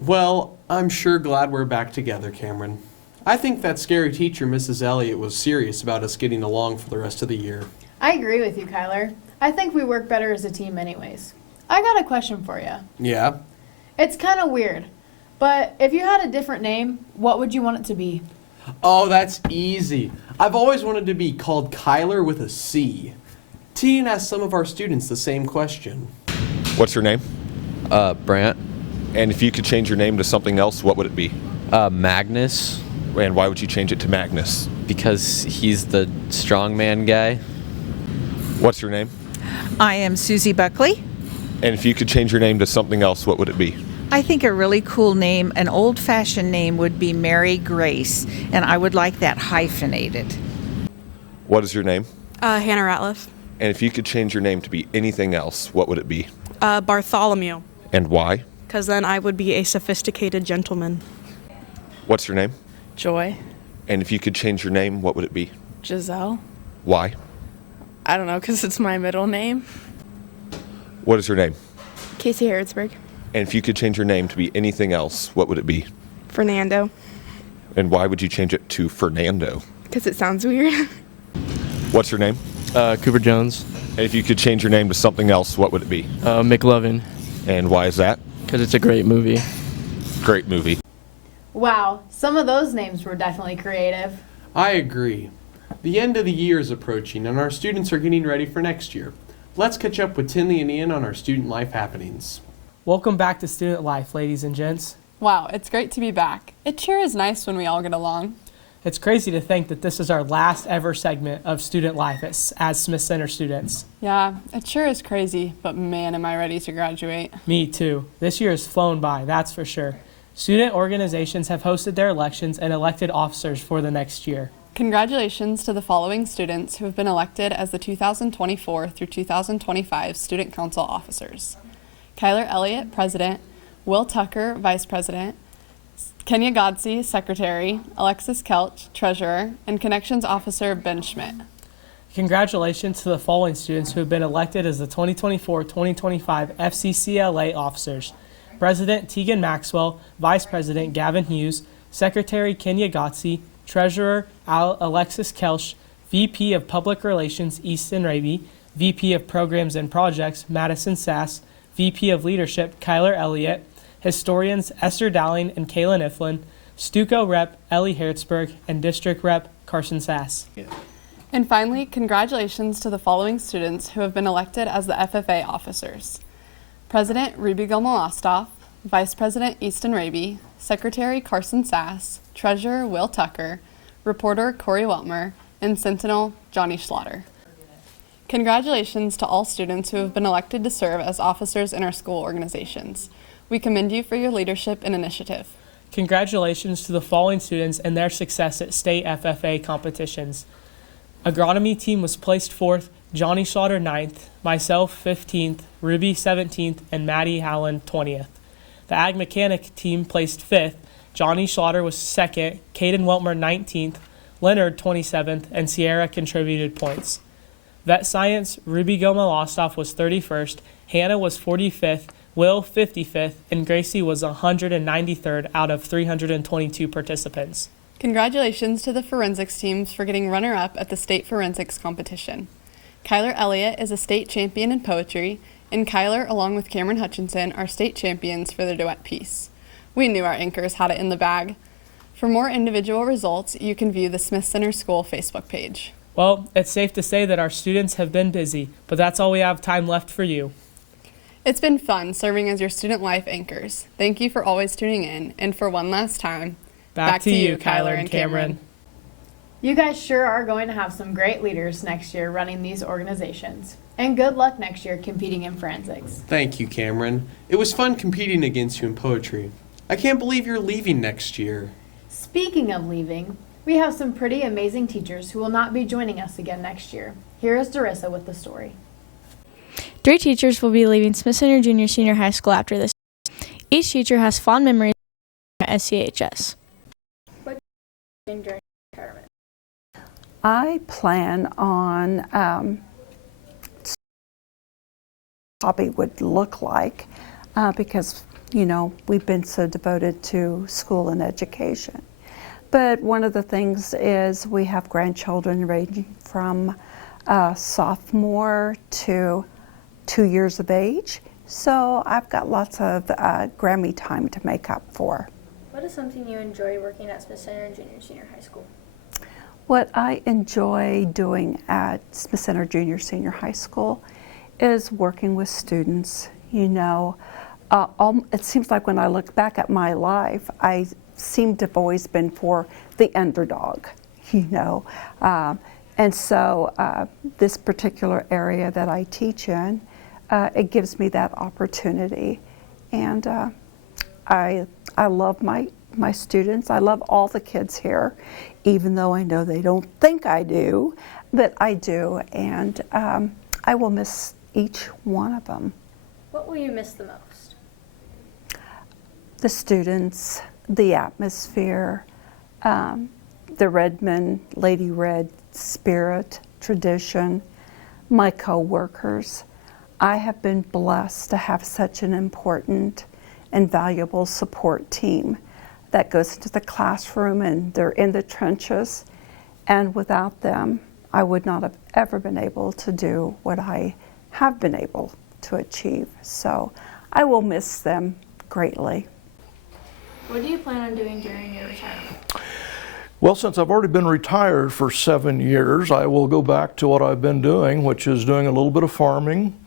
Well, I'm sure glad we're back together, Cameron. I think that scary teacher, Mrs. Elliott, was serious about us getting along for the rest of the year. I agree with you, Kyler. I think we work better as a team anyways. I got a question for you. Yeah? It's kind of weird, but if you had a different name, what would you want it to be? Oh, that's easy. I've always wanted to be called Kyler with a C. Teen asked some of our students the same question. What's your name? Brant. And if you could change your name to something else, what would it be? Magnus. And why would you change it to Magnus? Because he's the strongman guy. What's your name? I am Susie Buckley. And if you could change your name to something else, what would it be? I think a really cool name, an old-fashioned name, would be Mary Grace, and I would like that hyphenated. What is your name? Hannah Ratliff. And if you could change your name to be anything else, what would it be? Bartholomew. And why? Because then I would be a sophisticated gentleman. What's your name? Joy. And if you could change your name, what would it be? Giselle. Why? I don't know, because it's my middle name. What is your name? Casey Harrodsburg. And if you could change your name to be anything else, what would it be? Fernando. And why would you change it to Fernando? Because it sounds weird. What's your name? Cooper Jones. And if you could change your name to something else, what would it be? McLovin. And why is that? Because it's a great movie. Great movie. Wow, some of those names were definitely creative. I agree. The end of the year is approaching, and our students are getting ready for next year. Let's catch up with Tinley and Ian on our student life happenings. Welcome back to Student Life, ladies and gents. Wow, it's great to be back. It sure is nice when we all get along. It's crazy to think that this is our last ever segment of Student Life as Smith Center students. Yeah, it sure is crazy, but man, am I ready to graduate. Me too. This year has flown by, that's for sure. Student organizations have hosted their elections and elected officers for the next year. Congratulations to the following students who have been elected as the 2024 through 2025 Student Council officers. Kyler Elliott, President, Will Tucker, Vice President, Kenya Godsey, Secretary, Alexis Kelch, Treasurer, and Connections Officer Ben Schmidt. Congratulations to the following students who have been elected as the 2024-2025 FCCLA officers. President Tegan Maxwell, Vice President Gavin Hughes, Secretary Kenya Godsey, Treasurer Alexis Kelch, VP of Public Relations Easton Raby, VP of Programs and Projects Madison Sass, VP of Leadership Kyler Elliott, Historians Esther Dowling and Kaylin Iflin, Stuco Rep Ellie Hertzberg, and District Rep Carson Sass. And finally, congratulations to the following students who have been elected as the FFA officers. President Ruby Gilmalostoff, Vice President Easton Raby, Secretary Carson Sass, Treasurer Will Tucker, Reporter Corey Weltmer, and Sentinel Johnny Schlatter. Congratulations to all students who have been elected to serve as officers in our school organizations. We commend you for your leadership and initiative. Congratulations to the following students and their success at state FFA competitions. Agronomy team was placed 4th, Johnny Schlatter 9th, myself 15th, Ruby 17th, and Maddie Howland 20th. The Ag Mechanic team placed 5th, Johnny Schlatter was 2nd, Caden Weltmer 19th, Leonard 27th, and Sierra contributed points. Vet Science, Ruby Goma-Lostoff was 31st, Hannah was 45th, Will 55th, and Gracie was 193rd out of 322 participants. Congratulations to the forensics teams for getting runner-up at the state forensics competition. Kyler Elliott is a state champion in poetry, and Kyler, along with Cameron Hutchinson, are state champions for their duet piece. We knew our anchors had it in the bag. For more individual results, you can view the Smith Center School Facebook page. Well, it's safe to say that our students have been busy, but that's all we have time left for you. It's been fun serving as your student life anchors. Thank you for always tuning in, and for one last time, back to you, Kyler and Cameron. You guys sure are going to have some great leaders next year running these organizations. And good luck next year competing in forensics. Thank you, Cameron. It was fun competing against you in poetry. I can't believe you're leaving next year. Speaking of leaving, we have some pretty amazing teachers who will not be joining us again next year. Here is Darissa with the story. 3 teachers will be leaving Smith Center Junior Senior High School after this. Each teacher has fond memories at SCHS. What during retirement? I plan on hobby would look like because, you know, we've been so devoted to school and education. But one of the things is we have grandchildren ranging from sophomore to 2 years of age. So I've got lots of Grammy time to make up for. What is something you enjoy working at Smith Center Junior Senior High School? What I enjoy doing at Smith Center Junior Senior High School is working with students. You know, it seems like when I look back at my life, I seem to have always been for the underdog, you know. And so this particular area that I teach in, it gives me that opportunity. And I love my students. I love all the kids here, even though I know they don't think I do, but I do. And I will miss each one of them. What will you miss the most? The students, the atmosphere, the Redmond, Lady Red spirit, tradition, my co-workers. I have been blessed to have such an important and valuable support team that goes into the classroom and they're in the trenches. And without them, I would not have ever been able to do what I have been able to achieve. So I will miss them greatly. What do you plan on doing during your retirement? Well, since I've already been retired for 7 years, I will go back to what I've been doing, which is doing a little bit of farming,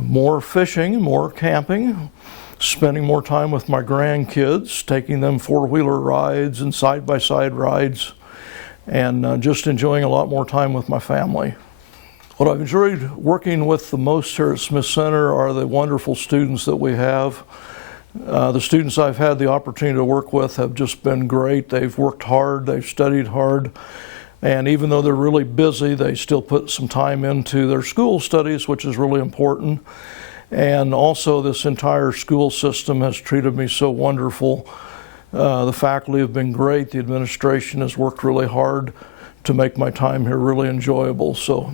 more fishing, more camping, spending more time with my grandkids, taking them four-wheeler rides and side-by-side rides, and just enjoying a lot more time with my family. What I've enjoyed working with the most here at Smith Center are the wonderful students that we have. The students I've had the opportunity to work with have just been great. They've worked hard, they've studied hard, and even though they're really busy, they still put some time into their school studies, which is really important. And also this entire school system has treated me so wonderful. The faculty have been great, the administration has worked really hard to make my time here really enjoyable. So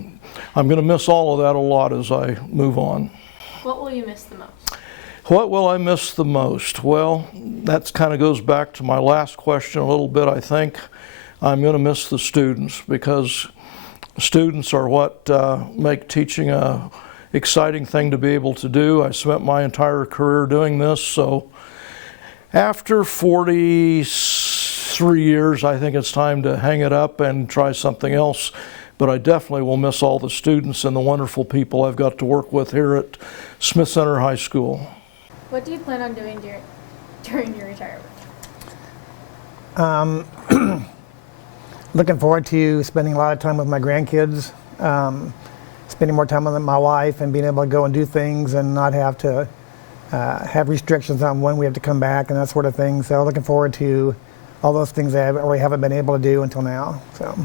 I'm going to miss all of that a lot as I move on. What will you miss the most? What will I miss the most? Well, that kind of goes back to my last question a little bit, I think. I'm going to miss the students because students are what make teaching a exciting thing to be able to do. I spent my entire career doing this, so after 43 years, I think it's time to hang it up and try something else. But I definitely will miss all the students and the wonderful people I've got to work with here at Smith Center High School. What do you plan on doing during your retirement? Looking forward to spending a lot of time with my grandkids, spending more time with my wife and being able to go and do things and not have to have restrictions on when we have to come back and that sort of thing. So looking forward to all those things that I really haven't been able to do until now. So,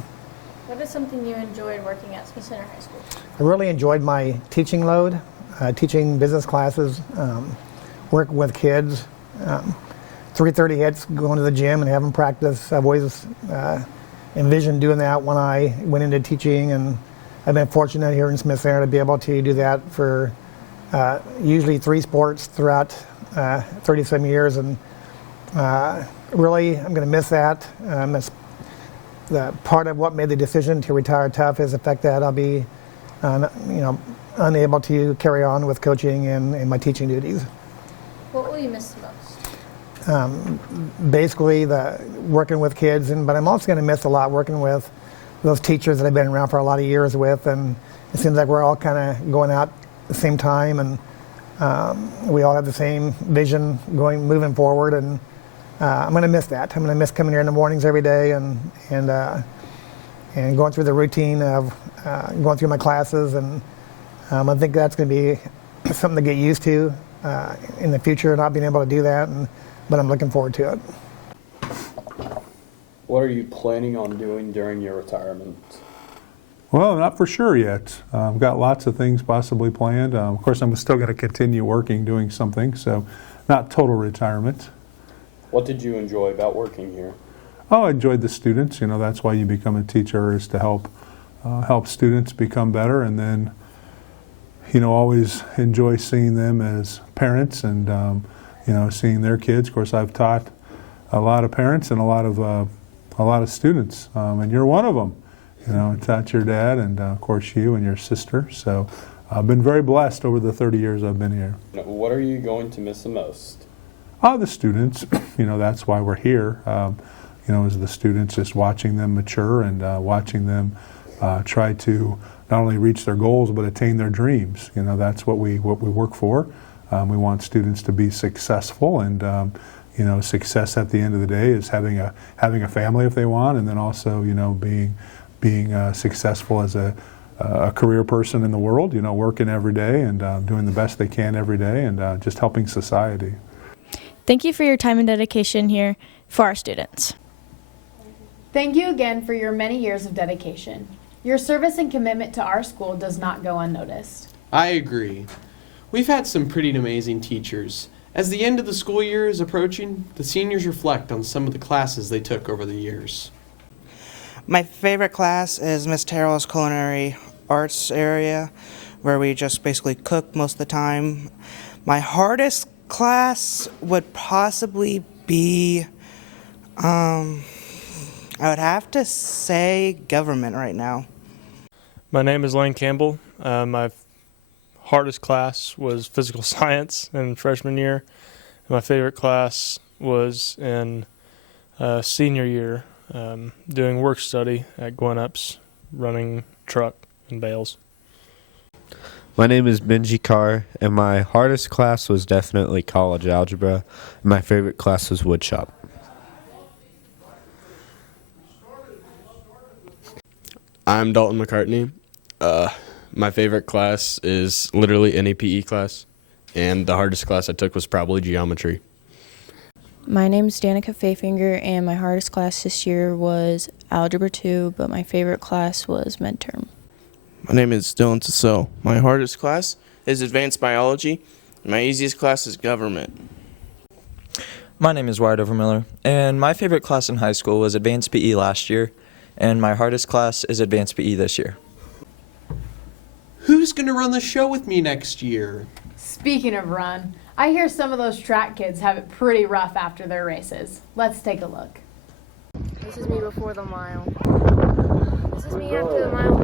What is something you enjoyed working at Smith Center High School? I really enjoyed my teaching load, teaching business classes, working with kids. 3:30 hits, going to the gym and having practice. I've always envisioned doing that when I went into teaching, and I've been fortunate here in Smith Center to be able to do that for usually 3 sports throughout 37 years, and really I'm going to miss that. Miss the part of what made the decision to retire tough is the fact that I'll be unable to carry on with coaching and my teaching duties. What will you miss the most? Basically the working with kids, but I'm also going to miss a lot working with those teachers that I've been around for a lot of years with, and it seems like we're all kind of going out at the same time, and we all have the same vision moving forward, and I'm going to miss that. I'm going to miss coming here in the mornings every day and going through the routine of going through my classes, and I think that's going to be something to get used to in the future, not being able to do that, but I'm looking forward to it. What are you planning on doing during your retirement? Well, not for sure yet. I've got lots of things possibly planned. Of course, I'm still going to continue working, doing something, so not total retirement. What did you enjoy about working here? I enjoyed the students. That's why you become a teacher, is to help students become better, and then always enjoy seeing them as parents and seeing their kids. Of course, I've taught a lot of parents and a lot of students, and you're one of them. I taught your dad and of course you and your sister. So I've been very blessed over the 30 years I've been here. What are you going to miss the most? The students. That's why we're here. As the students, just watching them mature and watching them try to not only reach their goals but attain their dreams. That's what we work for. We want students to be successful, and success at the end of the day is having a family if they want, and then also being successful as a career person in the world. Working every day and doing the best they can every day, and just helping society. Thank you for your time and dedication here for our students. Thank you again for your many years of dedication. Your service and commitment to our school does not go unnoticed. I agree. We've had some pretty amazing teachers. As the end of the school year is approaching, the seniors reflect on some of the classes they took over the years. My favorite class is Miss Terrell's culinary arts area, where we just basically cook most of the time. My hardest class would possibly be, I would have to say government right now. My name is Lane Campbell. My hardest class was physical science in freshman year. My favorite class was in senior year, doing work study at Gwinnup's, running truck and bales. My name is Benji Carr, and my hardest class was definitely college algebra. And my favorite class was woodshop. I'm Dalton McCartney. My favorite class is literally any PE class, and the hardest class I took was probably geometry. My name is Danica Fayfinger, and my hardest class this year was Algebra 2, but my favorite class was midterm. My name is Dylan Tassell. My hardest class is Advanced Biology, and my easiest class is Government. My name is Wyatt Overmiller, and my favorite class in high school was Advanced PE last year, and my hardest class is Advanced PE this year. Who's going to run the show with me next year? Speaking of run, I hear some of those track kids have it pretty rough after their races. Let's take a look. This is me before the mile. This is me after the mile.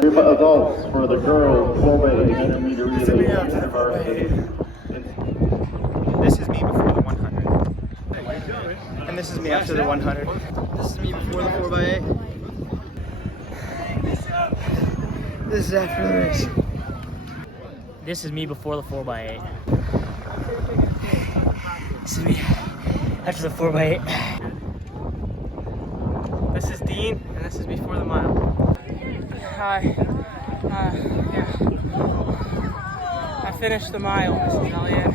Group of adults for the girls 12A meter relay. This is me before the 100. And this is me after the 100. This is me before the 4x8. This is after the race. This is me before the 4x8. This is me after the 4x8. This is Dean, and this is before the mile. Hi. I finished the mile, Mrs. Elliott.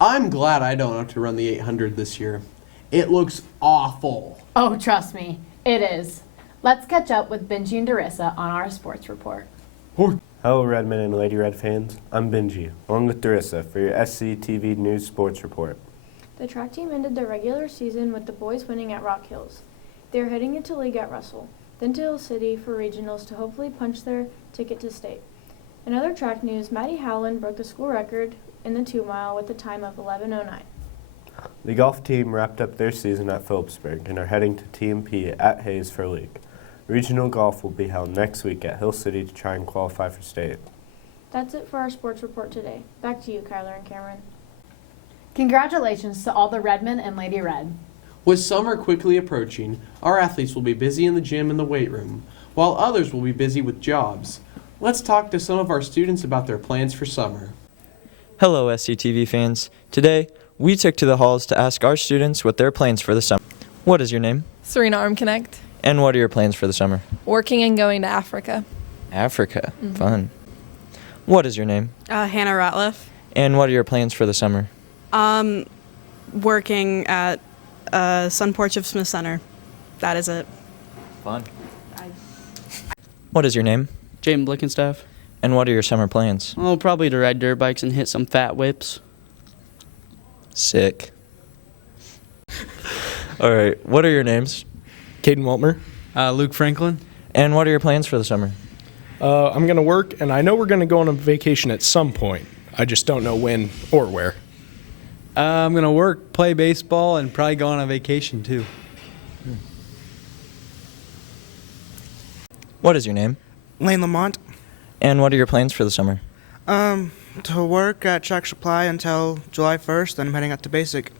I'm glad I don't have to run the 800 this year. It looks awful. Oh, trust me, it is. Let's catch up with Benji and Darissa on our sports report. Hello, Redmond and Lady Red fans. I'm Benji, along with Darissa, for your SCTV News Sports Report. The track team ended their regular season with the boys winning at Rock Hills. They are heading into league at Russell, then to Hill City for regionals to hopefully punch their ticket to state. In other track news, Maddie Howland broke the school record in the 2-mile with a time of 11:09. The golf team wrapped up their season at Phillipsburg and are heading to TMP at Hayes for league. Regional golf will be held next week at Hill City to try and qualify for state. That's it for our sports report today. Back to you, Kyler and Cameron. Congratulations to all the Redmond and Lady Red. With summer quickly approaching, our athletes will be busy in the gym and the weight room, while others will be busy with jobs. Let's talk to some of our students about their plans for summer. Hello, SCTV fans. Today, we took to the halls to ask our students what their plans for the summer. What is your name? Serena Armconnect. And what are your plans for the summer? Working and going to Africa. Africa. Fun. What is your name? Hannah Ratliff. And what are your plans for the summer? Working at Sun Porch of Smith Center. That is it. Fun. What is your name? Jaden Blickenstaff. And what are your summer plans? Oh, probably to ride dirt bikes and hit some fat whips. Sick. All right. What are your names? Caden Waltmer. Luke Franklin. And what are your plans for the summer? I'm going to work, and I know we're going to go on a vacation at some point. I just don't know when or where. I'm going to work, play baseball, and probably go on a vacation too. What is your name? Lane Lamont. And what are your plans for the summer? To work at Track Supply until July 1st, then I'm heading out to basic.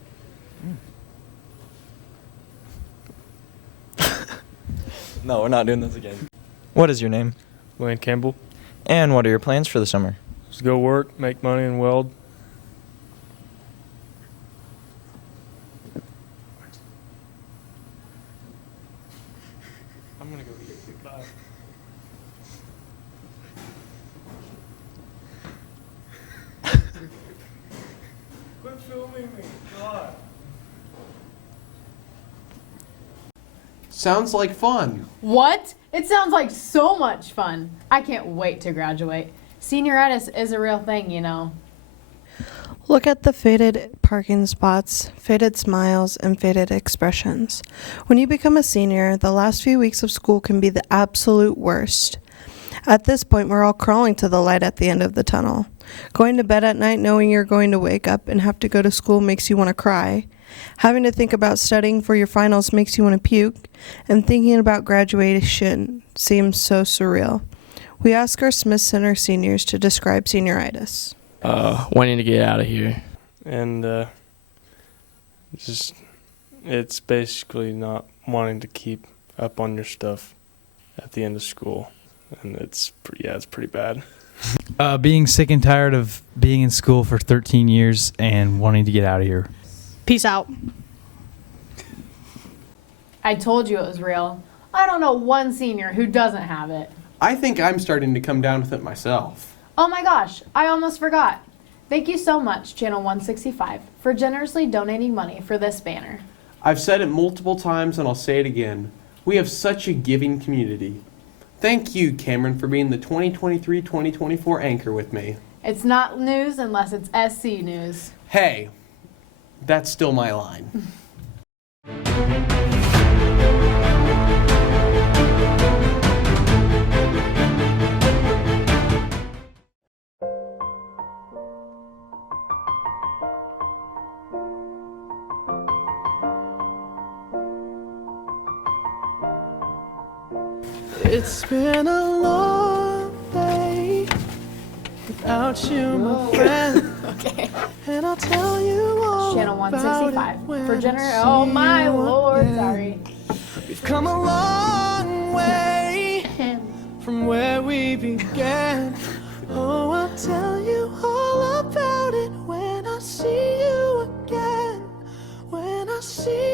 No, we're not doing this again. What is your name? Lane Campbell. And what are your plans for the summer? Just go work, make money, and weld. I'm gonna go eat. Bye. Quit filming me. God. Sounds like fun. What? It sounds like so much fun. I can't wait to graduate. Senioritis is a real thing, you know. Look at the faded parking spots, faded smiles, and faded expressions. When you become a senior, the last few weeks of school can be the absolute worst. At this point, we're all crawling to the light at the end of the tunnel. Going to bed at night knowing you're going to wake up and have to go to school makes you want to cry. Having to think about studying for your finals makes you want to puke. And thinking about graduation seems so surreal. We ask our Smith Center seniors to describe senioritis. Wanting to get out of here. And it's basically not wanting to keep up on your stuff at the end of school, and it's pretty bad. Being sick and tired of being in school for 13 years and wanting to get out of here. Peace out. I told you it was real. I don't know one senior who doesn't have it. I think I'm starting to come down with it myself. Oh my gosh, I almost forgot. Thank you so much, Channel 165, for generously donating money for this banner. I've said it multiple times and I'll say it again. We have such a giving community. Thank you, Cameron, for being the 2023-2024 anchor with me. It's not news unless it's SC news. Hey, that's still my line. It's been a long day without you, my friend. Okay. And I'll tell you all Channel about 165 it when for I generous. see Oh my you lord, again. sorry. We've come a long way from where we began. Oh, I'll tell you all about it when I see you again. When I see